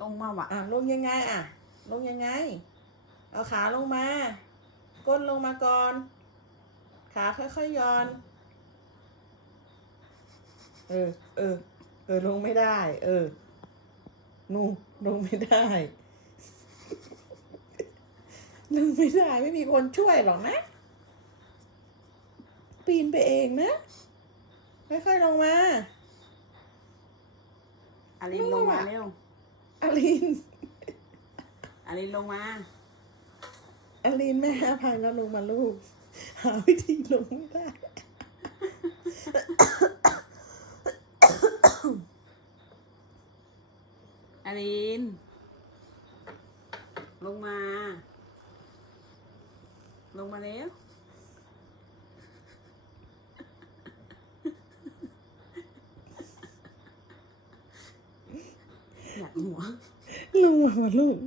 ลงมาว่ะอะลงยังไงอะ ลงยังไง เอาขาลงมา ก้นลงมาก่อน ขาค่อยๆย้อน เออ เออ เออ ลงไม่ได้ เออ นูลงไม่ได้ ลงไม่ได้ ไม่มีคนช่วยหรอกนะ ปีนไปเองนะ ค่อยๆลงมาอารินลงมาเร็ว อลินอารินลงมาอลินแม่อภัยแล้วลงมาลูก หาวิธีลงไม่ได้อาริน ลงมา ลงมาเร็ว อยากหัวลงมาว่ะลูก